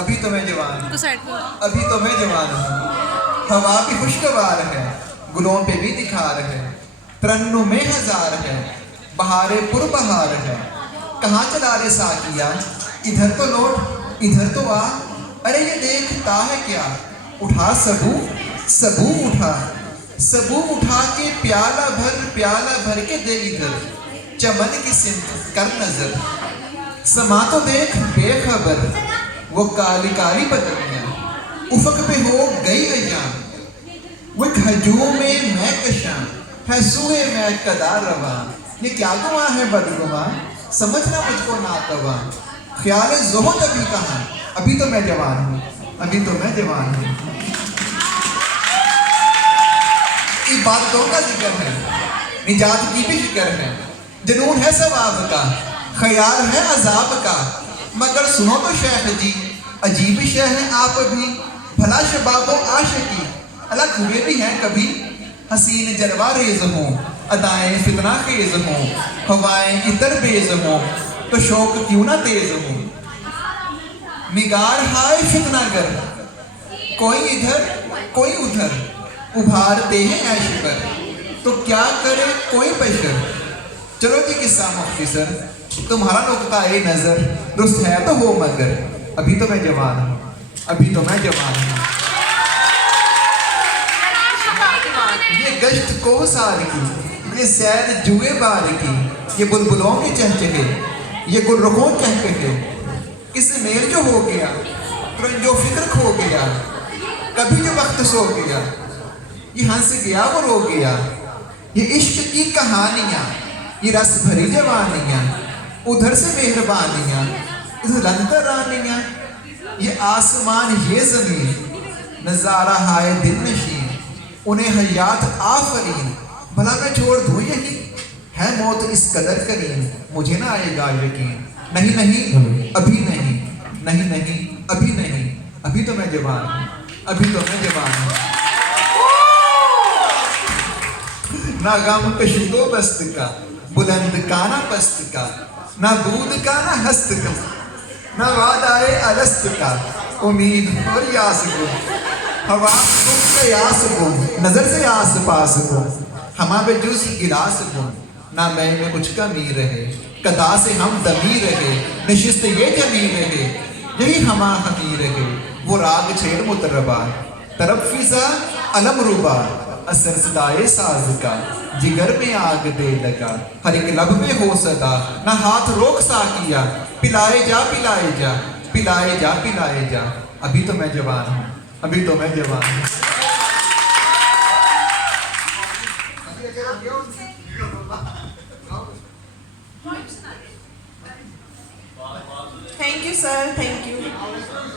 ابھی تو میں جوان ہوں، تو سائڈ کو ابھی تو میں جوان ہوں، ہوا بھی خوشگوار ہے، گلوں پہ بھی نکھار ہے، ترنم میں ہزار ہے، بہارے پر بہار ہے، کہاں چلا رے ساقیا، ادھر تو لوٹ ادھر تو آ، ارے یہ دیکھتا ہے کیا، اٹھا سبو سبو اٹھا، سبو اٹھا کے پیالہ بھر کے دے ادھر، چمن کی سمت کر نظر، سما تو دیکھ بے خبر، وہ کالی کالی بدلیاں، افق پہ ہو گئی ایاں، وہ ایک ہجوم میں کشاں، ہے سوئے میں کدا رواں، یہ کیا گواں ہے بدگواں، سمجھنا مجھ کو ناتواں، خیال زہد ابھی کہاں، ابھی تو میں جوان ہوں، ابھی تو میں جوان ہوں۔ عبادتوں کا ذکر ہے، نجات کی بھی فکر ہے، جنون ہے ثواب کا، خیال ہے عذاب کا، مگر سنو تو شیخ جی، عجیب شے ہیں آپ بھی، بھلا شباب و عاشقی الگ ہوئے بھی ہیں کبھی، حسین جلوہ ریز ہوں، ادائیں فتنہ خیز ہوں، ہوائیں عطر بیز ہوں، تو شوق کیوں نہ تیز ہوں، نگار ہائے فتنہ گر، کوئی ادھر کوئی ادھر، ابھارتے ہیں عیش پر، تو کیا کرے کوئی بشر، چلو جی قصہ مختصر، تمہارا نقطہ نظر درست ہے تو ہو مگر، ابھی تو میں جوان ہوں، ابھی تو میں جوان ہوں۔ یہ گشت کو سال کی، یہ سیر جوئے بار کی، یہ بلبلوں کے چہچہے، یہ گل رخوں چہکہے، کس میل جو ہو گیا، ترنج و فکر کھو گیا، کبھی جو وقت سو گیا، یہ ہنس گیا وہ رو گیا، یہ عشق کی کہانیاں، یہ رس بھری جوانیاں، ادھر سے مہربانیاں، ادھر لنتر رانیاں، یہ آسمان یہ زمین، نظارہ ہائے دل نشین، انہیں حیات آفرین، بھلا میں چھوڑ دوں یہی، ہے موت اس قدر کریم، مجھے نہ آئے گا یقین، نہیں نہیں ابھی نہیں، نہیں نہیں ابھی نہیں، ابھی تو میں جوان ہوں، ابھی تو میں جوان ہوں۔ نہ غم کشید و بست کا، بلند کا نہ پست کا، نہ دودھ کا نہ ہست کا، نہ وعدہ الست کا، امید اور یاس کو، ہوا گم قیاس گم، نظر سے آس پاس گم، ہما بے جز گلاس گم، نہ میں کچھ کمی رہے، قضا سے ہم دمی رہے، نشست یہ جمی رہے، یہی ہما ہمی رہے، وہ راگ چھیڑ مطربہ، طرب فضا علم ربا، اثر صدائے ساز کا، جگر میں آگ دے لگا، ہر ایک لب میں ہو صدا، نہ ہاتھ روک ساقیا، پلائے جا پلائے جا، پلائے جا پلائے جا، ابھی تو میں جوان ہوں، ابھی تو میں جوان ہوں۔ Thank you, sir. Thank